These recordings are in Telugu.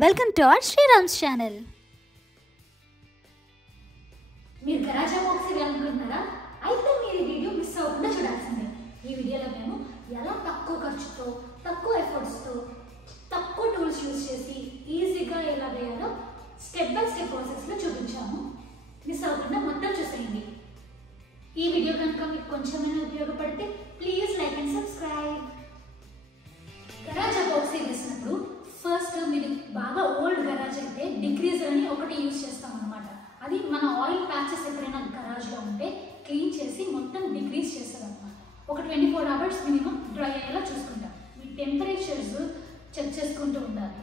Welcome to our Shriram's channel. మీరు గరాజ్ బాక్స్ వేయాలనుకుంటున్నారా? అయితే మీరు ఈ వీడియో మిస్ అవ్వకుండా చూడాల్సిందే. ఈ వీడియోలో మేము ఎలా తక్కువ ఖర్చుతో, తక్కువ ఎఫర్ట్స్తో, తక్కువ టూల్స్ యూజ్ చేసి ఈజీగా ఎలా వేయాలో స్టెప్ బై స్టెప్ ప్రాసెస్లో చూపించాము. మిస్ అవ్వకుండా మొత్తం చూసేయండి. ఈ వీడియో కనుక మీకు కొంచెమైనా ఉపయోగపడితే please like and subscribe. Garage box వేసినప్పుడు ఫస్ట్ మీరు బాగా ఓల్డ్ గరాజ్ అయితే డిగ్రీజర్ అని ఒకటి యూజ్ చేస్తాం అనమాట. అది మన ఆయిల్ ప్యాచెస్ ఎక్కడైనా గరాజ్లో ఉంటే క్లీన్ చేసి మొత్తం డిగ్రీస్ చేస్తారు అనమాట. ఒక 24 hours మినిమం డ్రై అయ్యేలా చూసుకుంటాం. మీ టెంపరేచర్స్ చెక్ చేసుకుంటూ ఉండాలి.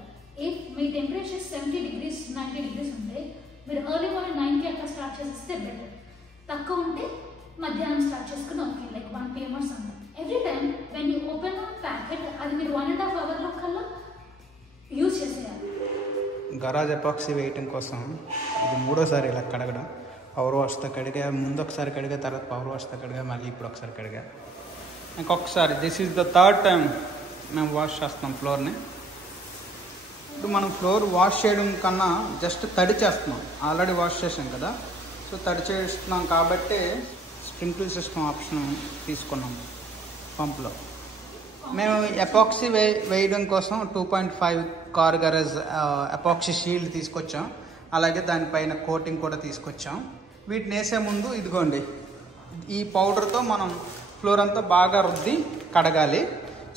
మీ టెంపరేచర్ 70 degrees 90 degrees ఉంటే మీరు ఎర్లీ మార్నింగ్ 9కి అట్లా స్టార్ట్ చేసేస్తే బెటర్. తక్కువ ఉంటే మధ్యాహ్నం స్టార్ట్ చేసుకుని okay, like 1 PM or something. Every time when you open packet అది మీరు 1.5 hours కల్లా యూజ్ చేసేయాలి. గరాజ్ ఎపాక్సీ వేయటం కోసం ఇది మూడోసారి ఇలా కడగడం. పవర్ వాష్తో కడిగా, ముందు ఒకసారి కడిగా, తర్వాత పవర్ వాష్తో కడిగా, మళ్ళీ ఇప్పుడు ఒకసారి కడిగా, ఇంకొకసారి. This is the third time మేము వాష్ చేస్తున్నాం ఫ్లోర్ని. ఇప్పుడు మనం ఫ్లోర్ వాష్ చేయడం కన్నా జస్ట్ తడి చేస్తున్నాం. ఆల్రెడీ వాష్ చేసాం కదా, సో తడి చేస్తున్నాం కాబట్టి స్ప్రింక్లర్ సిస్టమ్ ఆప్షన్ తీసుకున్నాం పంపులో. మేము ఎపాక్సీ వేయడం కోసం 2.5 కార్ గరాజ్ ఎపాక్సీ షీల్డ్ తీసుకొచ్చాం. అలాగే దానిపైన కోటింగ్ కూడా తీసుకొచ్చాం. వీటిని వేసే ముందు ఇదిగోండి, ఈ పౌడర్తో మనం ఫ్లోర్ అంతా బాగా రుద్ది కడగాలి.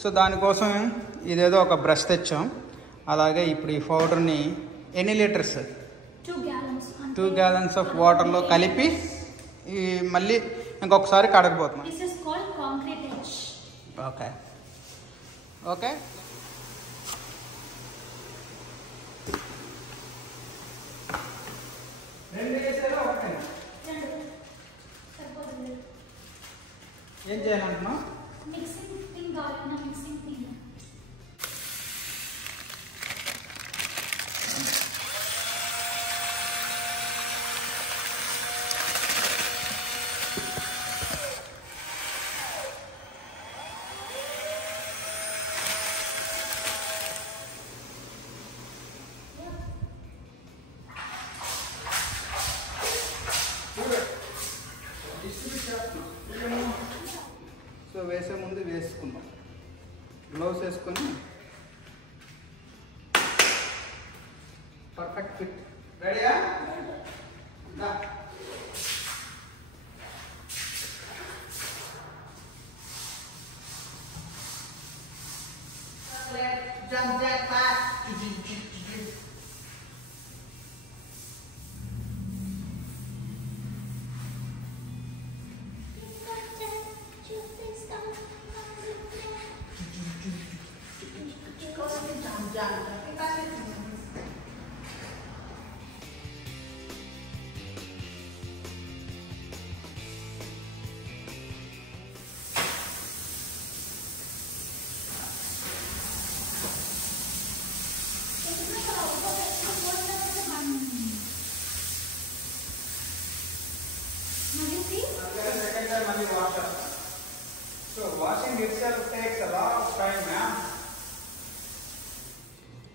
సో దానికోసం ఇదేదో ఒక బ్రష్ తెచ్చాం. అలాగే ఇప్పుడు ఈ పౌడర్ని ఎన్ని లీటర్స్ 2 gallons ఆఫ్ వాటర్లో కలిపి ఈ మళ్ళీ ఇంకొకసారి కడగబోతున్నాం. ఓకే ఓకే ఏం చేయాలంటున్నా? మిక్సింగ్ థింగ్ కావాలన్నా మిక్సింగ్ థింగ్. సో వేసే ముందు వేసుకుందాం. గ్లౌస్ వేసుకొని పర్ఫెక్ట్ ఫిట్. రెడీయా? jump jack back.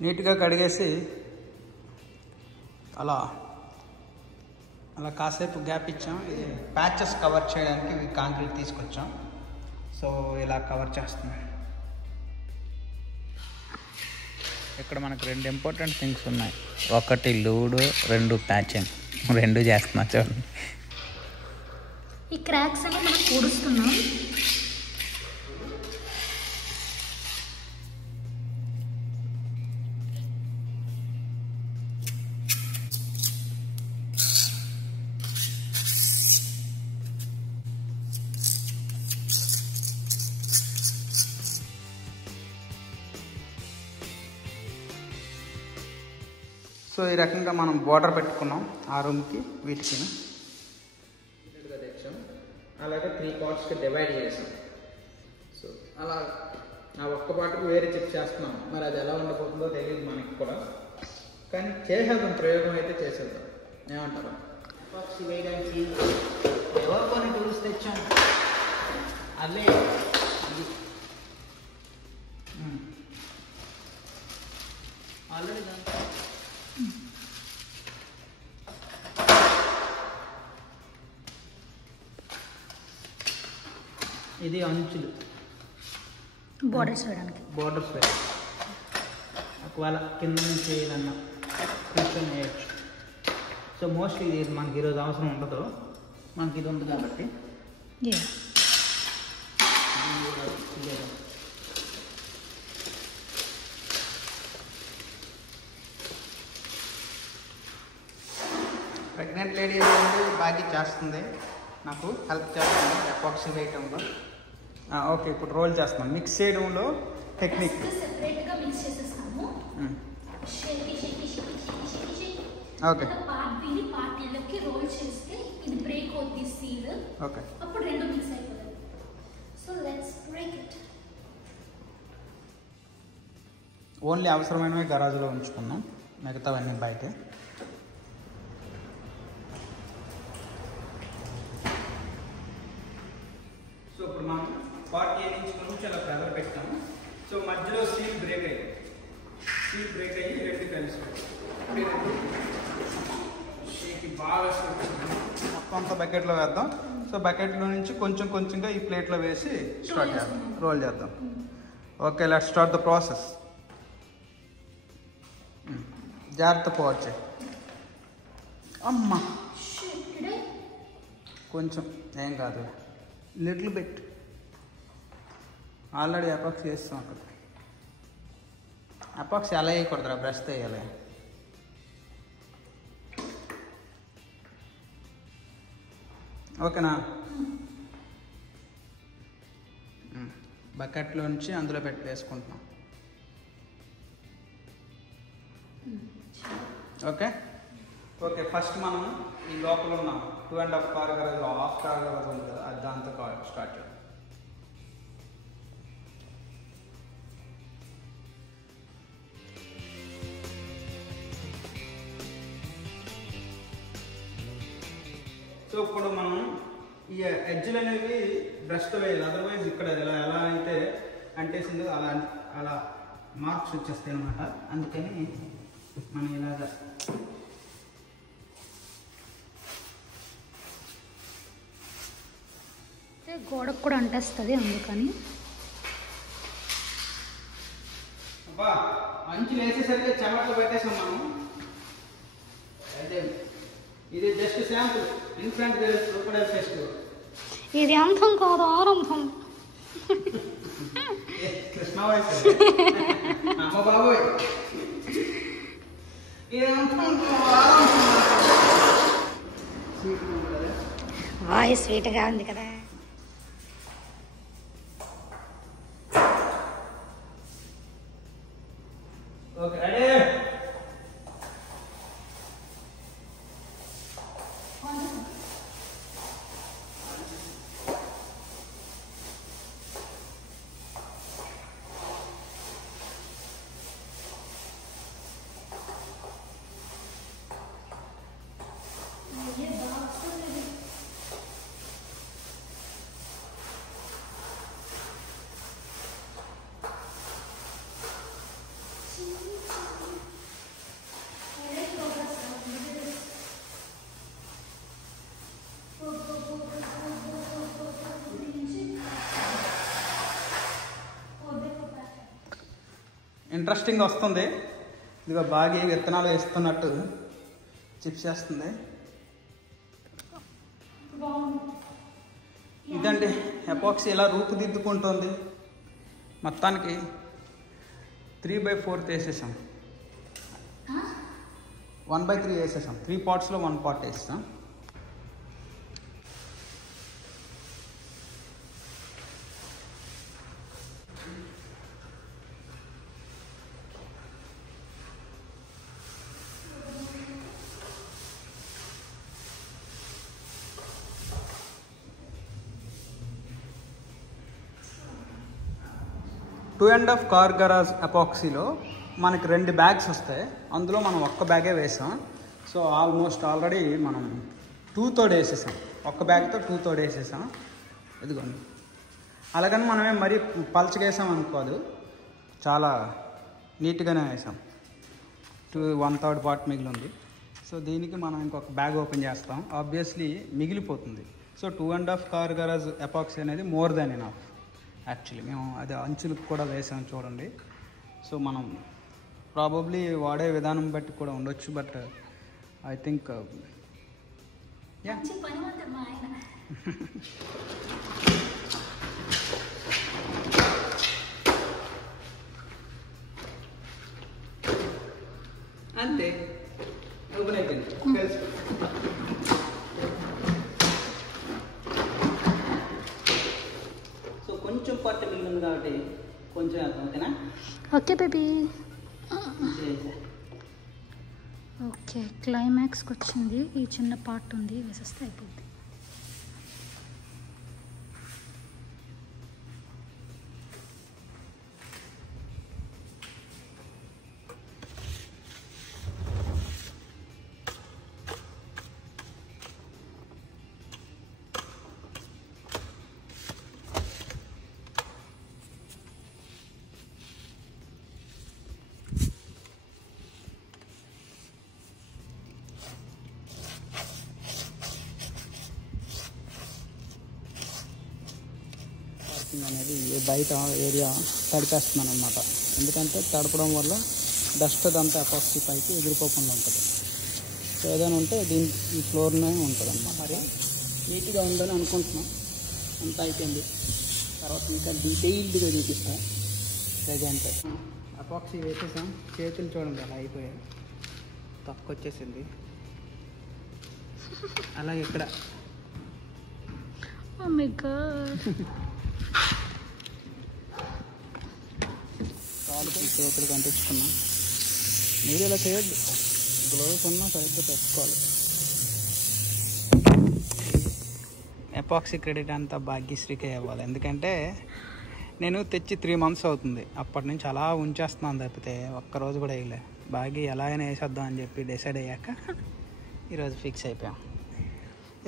నీట్గా కడిగేసి అలా కాసేపు గ్యాప్ ఇచ్చాం. ఇది ప్యాచెస్ కవర్ చేయడానికి కాంక్రీట్ తీసుకొచ్చాం. సో ఇలా కవర్ చేస్తున్నాం. ఇక్కడ మనకు 2 ఇంపార్టెంట్ థింగ్స్ ఉన్నాయి. ఒకటి లూడు, 2 ప్యాచింగ్. 2 చేస్తున్నా చూడండి. ఈ క్రాక్స్ అన్ని మనం పూడుస్తున్నాం. సో ఈ రకంగా మనం బోర్డర్ పెట్టుకున్నాం ఆ రూమ్కి, వీటికి తెచ్చాం. అలాగే 3 partsకి డివైడ్ చేసాం. సో అలా ఆ ఒక్క పాటకు వేరే చెక్ చేస్తున్నాం. మరి అది ఎలా ఉండబోతుందో తెలియదు మనకి కూడా, కానీ చేసేద్దాం. ప్రయోగం అయితే చేసేద్దాం. ఏమంటారు? ఎపాక్సీ వేయడానికి ఎవరు కొన్ని టూల్స్ తెచ్చాం. అదే ఆల్రెడీ ఇది అంచులు బోర్డర్స్ వేయడానికి. బోర్డర్స్ వేయాలి. ఒకవేళ కింద నుంచి వేయాలన్నా కొంచెం వేయచ్చు. సో మోస్ట్లీ ఇది మనకి ఈరోజు అవసరం ఉండదు, మనకి ఇది ఉంది కాబట్టి. ప్రెగ్నెంట్ లేడీ బాగా చేస్తుంది, నాకు హెల్ప్ చేస్తుంది ఎపాక్సీ వేయటంలో. ఓకే, ఇప్పుడు రోల్ చేస్తున్నాం. మిక్స్ చేయడంలో టెక్నిక్ సెపరేట్గా మిక్స్ చేసేస్తాము. ఓకే, పార్ట్ బిని పార్ట్ ఏలోకి రోల్ చేస్తే ఇది బ్రేక్ అవుతుంది సీల్. ఓకే, అప్పుడు రెండు మిక్స్ అయిపోతాయి. So let's break it. Only అవసరమైనవి గరాజులో ఉంచుకున్నాం, మిగతావన్నీ బయటే. సో ఇప్పుడు మనం పార్ట్ ఏ నుంచి కొంచెం అలా ప్రెజర్ పెట్టాము. సో మధ్యలో సీల్ బ్రేక్ అయ్యి రెండు కలిసి బాగా మొత్తం అంతా బకెట్లో వేద్దాం. సో బకెట్లో నుంచి కొంచెం కొంచెంగా ఈ ప్లేట్లో వేసి స్టార్ట్ చేద్దాం, రోల్ చేద్దాం. Okay, let's start the process. జాగ్రత్త పోవచ్చు. అమ్మా కొంచెం ఏం కాదు, లిటిల్ బిట్. ఆల్రెడీ అపాక్స్ చేస్తాం అక్కడ. అపాక్స్ ఎలా వేయకూడదురా, బ్రష్తో వేయాలి. ఓకేనా? బకెట్లో నుంచి అందులో పెట్టి వేసుకుంటున్నాం. ఓకే ఓకే, ఫస్ట్ మనం ఈ లోపల ఉన్న 2.5 car garage, half car garage ఉంది కదా, అది దాంతో స్టార్ట్ చేద్దాం. సో ఇప్పుడు మనం ఈ ఎడ్జ్లు అనేవి బ్రష్తో వేయాలి, అదర్వైజ్ ఇక్కడ ఎలా అయితే అంటేసిందో అలా మార్క్స్ వచ్చేస్తాయి అన్నమాట. అందుకని మనం ఇలాగా గోడకు కూడా అంటేస్తుంది, అందుకని. అబ్బా, అంచులు వేసేసరికి చెమటలు పెట్టేసాం మనం. అయితే ఇది just sample, in front crocodile festival. ఇది అంతం కాదు, ఆరంభం. కృష్ణ వాయిస్ అమ్మ బాబోయ్, వాయిస్ స్వీట్గా ఉంది కదా. Okay, ready. ఇంట్రెస్టింగ్ వస్తుంది. ఇదిగో బాగా విత్తనాలు వేస్తున్నట్టు చిప్స్ చేస్తుంది. ఇదండి ఎపాక్సీ ఇలా రూపుదిద్దుకుంటుంది. మొత్తానికి 3/4 వేసేసాం, 1/3 వేసేసాం. 3 పార్ట్స్లో 1 పార్ట్ వేస్తాం. Two and half car garage ఎపాక్సీలో మనకి 2 బ్యాగ్స్ వస్తాయి, అందులో మనం ఒక్క బ్యాగే వేసాం. సో ఆల్మోస్ట్ ఆల్రెడీ మనం 2/3 వేసేసాం, ఒక్క బ్యాగ్తో 2/3 వేసేసాం. ఇదిగోండి, అలాగని మనమే మరీ పలచగా వేసాం అనుకోదు, చాలా నీట్గానే వేసాం. 1/3 పార్ట్ మిగిలి ఉంది. సో దీనికి మనం ఇంకొక బ్యాగ్ ఓపెన్ చేస్తాం. ఆబ్వియస్లీ మిగిలిపోతుంది. సో 2.5 కార్ గరాజ్ ఎపాక్సీ అనేది మోర్ దాన్ ఎనఫ్. యాక్చువల్లీ మేము అది అంచులకు కూడా వేసాం చూడండి. సో మనం ప్రాబబ్లీ వాడే విధానం బట్టి కూడా ఉండొచ్చు. బట్ ఐ థింక్ మంచి పనివంతుడు మా ఆయన. అంతే ఓపెన్ అయిపోయింది. సో కొంచెం పట్టు మిగిలింది కాబట్టి కొంచెం వేద్దాం. ఓకేనా? Okay baby. ఓకే, క్లైమాక్స్కి వచ్చింది. ఈ చిన్న పార్ట్ ఉంది, వేసేస్తే అయిపోద్ది. అనేది బయట ఏరియా తడిపేస్తున్నాను అనమాట. ఎందుకంటే తడపడం వల్ల డస్ట్ అదంతా ఎపాక్సీ పైకి ఎగిరిపోకుండా ఉంటుంది. సో ఏదైనా ఉంటే ఈ ఫ్లోర్నే ఉంటుంది అన్నమాట. మరి నీట్గా ఉందని అనుకుంటున్నాం. అంతా అయిపోయింది. తర్వాత ఇంకా డీటెయిల్డ్గా చూపిస్తాం. ప్రజెంట్ ఎపాక్సీ వేసేసాం. చేతులు చూడండి అలా అయిపోయాయి. తక్కువ వచ్చేసింది. అలాగే ఇక్కడ చేతులు కనిపించుకున్నాం. మీరు ఇలా చేయొద్దు. గ్లోవ్స్ ఉన్నా సరిగ్గా పెట్టుకోవాలి. ఎపాక్సీ క్రెడిట్ అంతా భాగ్యశ్రీకే ఇవ్వాలి. ఎందుకంటే నేను తెచ్చి 3 months అవుతుంది. అప్పటి నుంచి అలా ఉంచేస్తున్నాను తప్పితే ఒక్కరోజు కూడా వేయలే. భాగ్య ఎలా అయినా వేసేద్దాం అని చెప్పి డిసైడ్ అయ్యాక ఈరోజు ఫిక్స్ అయిపోయాం.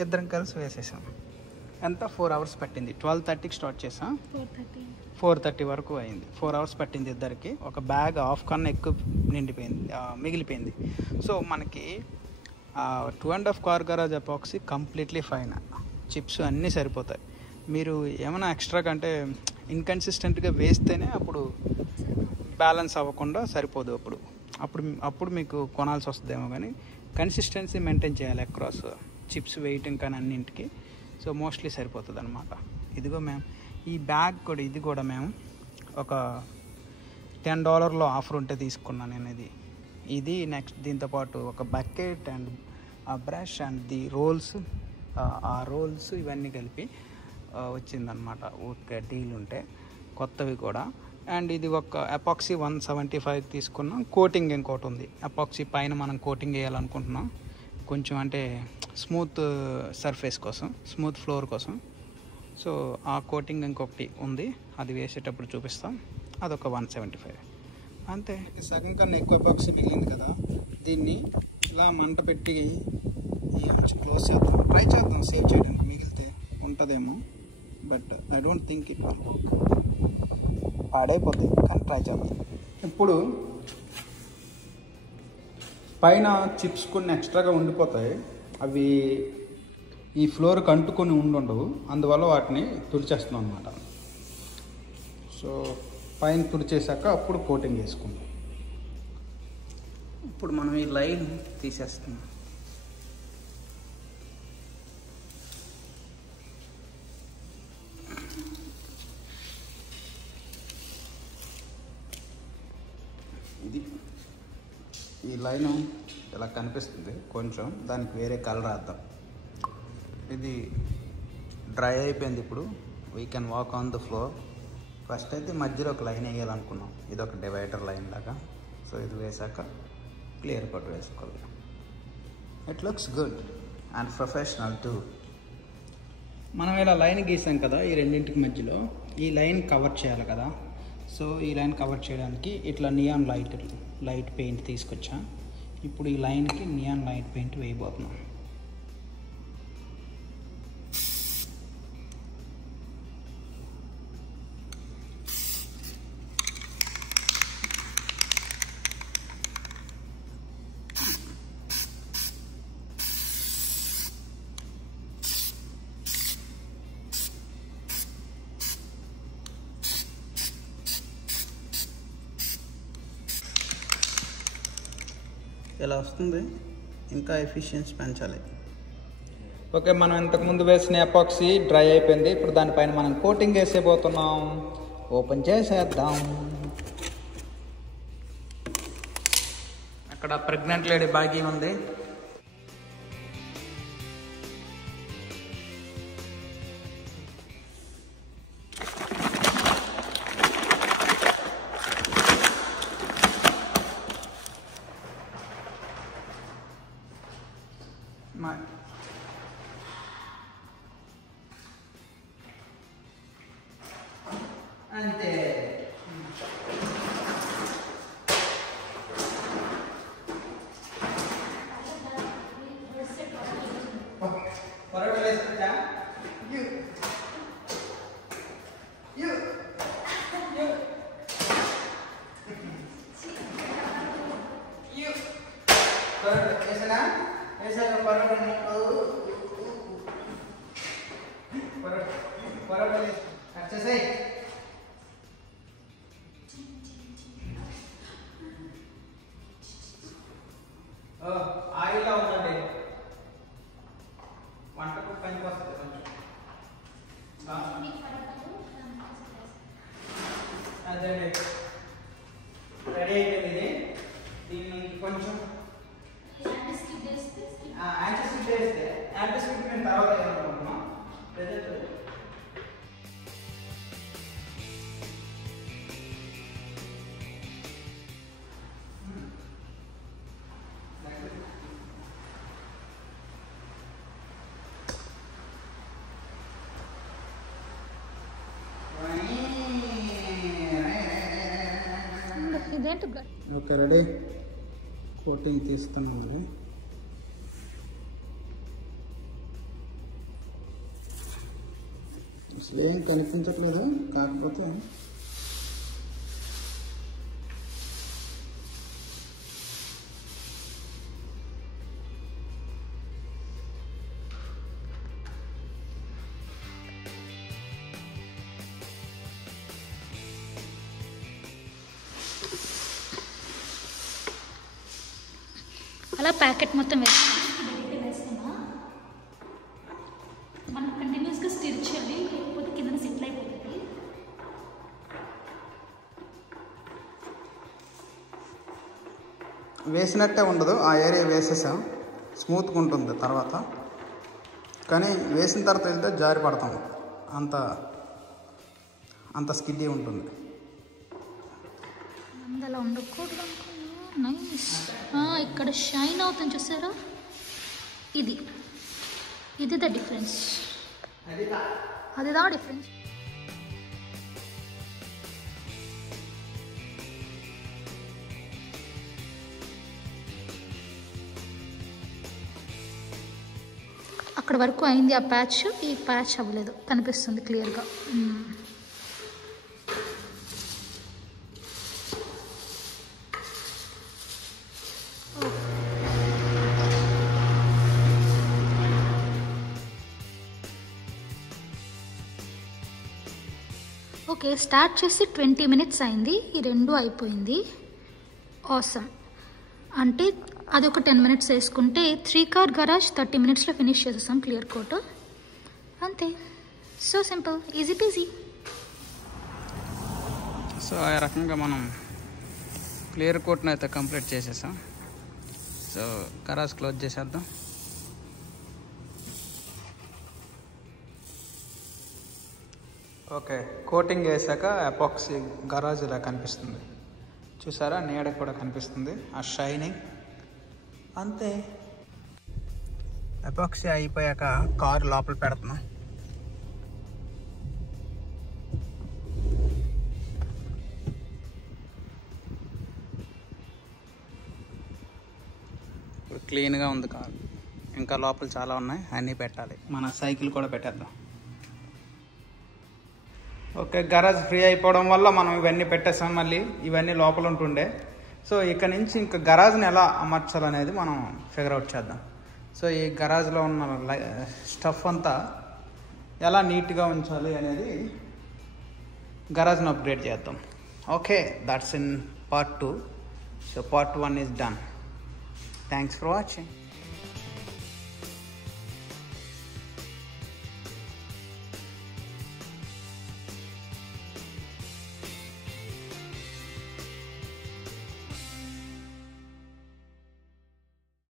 ఇద్దరం కలిసి వేసేసాం. ఎంత 4 hours పట్టింది. 12:30కి స్టార్ట్ చేసాం. 4:30 వరకు అయింది. 4 hours పట్టింది ఇద్దరికి. ఒక బ్యాగ్ హాఫ్ కన్నా ఎక్కువ మిగిలిపోయింది. సో మనకి 2.5 car garage epoxy completely fine. Chips అన్నీ సరిపోతాయి. మీరు ఏమైనా ఎక్స్ట్రా కంటే ఇన్కన్సిస్టెంట్గా వేస్తేనే అప్పుడు బ్యాలెన్స్ అవ్వకుండా సరిపోదు. అప్పుడు మీకు కొనాల్సి వస్తుందేమో. కానీ కన్సిస్టెన్సీ మెయింటైన్ చేయాలి అక్రాస్ చిప్స్ వెయిటింగ్ కానీ అన్నింటికి. సో మోస్ట్లీ సరిపోతుంది అనమాట. ఇదిగో మేము ఈ బ్యాగ్ కూడా ఇది కూడా మేము ఒక $10 ఆఫర్ ఉంటే తీసుకున్నాను నేను. ఇది నెక్స్ట్ దీంతోపాటు ఒక బకెట్ అండ్ ఆ బ్రష్ అండ్ ది రోల్స్, ఆ రోల్స్ ఇవన్నీ కలిపి వచ్చిందనమాట. ఊరికే డీల్ ఉంటే కొత్తవి కూడా. అండ్ ఇది ఒక ఎపాక్సీ 175 తీసుకున్నాం. కోటింగ్ ఇంకోటి ఉంది. ఎపాక్సీ పైన మనం కోటింగ్ వేయాలనుకుంటున్నాం. కొంచెం అంటే స్మూత్ సర్ఫేస్ కోసం, స్మూత్ ఫ్లోర్ కోసం. సో ఆ కోటింగ్ ఇంకొకటి ఉంది. అది వేసేటప్పుడు చూపిస్తాం. అదొక 175 అంతే. సగం కన్నా ఎక్కువ ఎపాక్సీ మిగిలింది కదా, దీన్ని ఇలా మంట పెట్టి క్లోజ్ చేద్దాం. ట్రై చేద్దాం సేవ్ చేయడానికి. మిగిలితే ఉంటుందేమో, but I don't think it will work. పాడైపోతుంది కానీ ట్రై చేద్దాం. ఇప్పుడు పైన చిప్స్ కొన్ని ఎక్స్ట్రాగా ఉండిపోతాయి. అవి ఈ ఫ్లోర్కి అంటుకొని ఉండవు. అందువల్ల వాటిని తుడిచేస్తున్నాం అనమాట. సో పైన తుడిచేసాక అప్పుడు కోటింగ్ వేసుకుంటాం. ఇప్పుడు మనం ఈ లైన్ తీసేస్తున్నాం. ఇది ఈ లైను ఇలా కనిపిస్తుంది కొంచెం. దానికి వేరే కలర్ వేద్దాం. ఇది డ్రై అయిపోయింది. ఇప్పుడు we can walk on the floor. First అయితే మధ్యలో ఒక లైన్ వేయాలనుకున్నాం. ఇది ఒక డివైడర్ లైన్ లాగా. సో ఇది వేసాక క్లియర్ కట్ వేసుకోవాలి. It looks good and professional two. మనం ఇలా లైన్ గీసాం కదా, ఈ రెండింటికి మధ్యలో ఈ లైన్ కవర్ చేయాలి కదా. సో ఈ లైన్ కవర్ చేయడానికి ఇట్లా నియాన్ లైట్ పెయింట్ తీసుకొచ్చా. ఇప్పుడు ఈ లైన్కి నియాన్ లైట్ పెయింట్ వేయబోతున్నాం. ఇలా వస్తుంది. ఇంకా ఎఫిషియన్సీ పెంచాలి. ఓకే, మనం ఇంతకుముందు వేసిన ఎపాక్సీ డ్రై అయిపోయింది. ఇప్పుడు దానిపైన మనం కోటింగ్ వేసేపోతున్నాం. ఓపెన్ చేసేద్దాం. అక్కడ ప్రెగ్నెంట్ లేడీ బాగీ ఉంది. అంతే. పరోటా వేసుకుంటా. వేసానా వేసాక పరోటా పరోటా వచ్చేసాయి. ఆయిల్లో ఉందండి. వంటకు పనికి వస్తుంది కొంచెం. అదే రెడీ అయిపోయింది ఇది. దీన్ని కొంచెం యాంటీస్కిప్ వేస్తే యాంటీస్కిప్ నేను తర్వాత వేయాలనుకుంటున్నాం. Okay, ready. కోటింగ్ తీస్తాను. అసలు ఏం కనిపించట్లేదు. కాకపోతే అలా ప్యాకెట్ మొత్తం వేస్తున్నా. మనం కంటిన్యూస్గా స్టిర్ చేయాలి, లేకపోతే కింద సెటిల్ అయిపోతుంది. వేసినట్టే ఉండదు. ఆ ఏరియా వేసేసాం, స్మూత్గా ఉంటుంది తర్వాత. కానీ వేసిన తర్వాత వెళ్తే జారి పడతాం. అంత స్కిడ్డీ ఉంటుంది. అందులో ఉండకూడదు. నైస్. ఇక్కడ షైన్ అవుతుంది చూసారా? ఇది ద డిఫరెన్స్. అదిదా డిఫరెన్స్. అక్కడ వరకు అయింది ఆ ప్యాచ్. ఈ ప్యాచ్ అవ్వలేదు, కనిపిస్తుంది క్లియర్గా. ఓకే, స్టార్ట్ చేసి 20 minutes అయింది. ఈ రెండు అయిపోయింది. ఆసమ్. అంటే అది ఒక 10 minutes వేసుకుంటే 3-car గరాజ్ 30 minutesలో ఫినిష్ చేసేసాం క్లియర్ కోట్. అంతే. So simple, easy PG. So ఆ రకంగా మనం క్లియర్ కోట్ని అయితే కంప్లీట్ చేసేసాం. సో గరాజ్ క్లోజ్ చేసేద్దాం. ఓకే, కోటింగ్ వేసాక ఎపాక్సీ గరాజ్ ఇలా కనిపిస్తుంది చూసారా? నీడ కూడా కనిపిస్తుంది, ఆ షైనింగ్. అంతే. ఎపాక్సీ అయిపోయాక కారు లోపల పెడుతున్నాం. ఇప్పుడు క్లీన్గా ఉంది కారు. ఇంకా లోపల చాలా ఉన్నాయి, అన్నీ పెట్టాలి. మన సైకిల్ కూడా పెట్టేద్దాం. ఓకే, గరాజ్ ఫ్రీ అయిపోవడం వల్ల మనం ఇవన్నీ పెట్టేసాం. మళ్ళీ ఇవన్నీ లోపల ఉంటుండే. సో ఇక్కడ నుంచి ఇంకా గరాజ్ని ఎలా అమర్చాలనేది మనం ఫిగర్ అవుట్ చేద్దాం. సో ఈ గరాజ్లో ఉన్న స్టఫ్ అంతా ఎలా నీట్గా ఉంచాలి అనేది గరాజ్ని అప్గ్రేడ్ చేద్దాం. Okay, that's in part 2. So part 1 is done. Thanks for watching.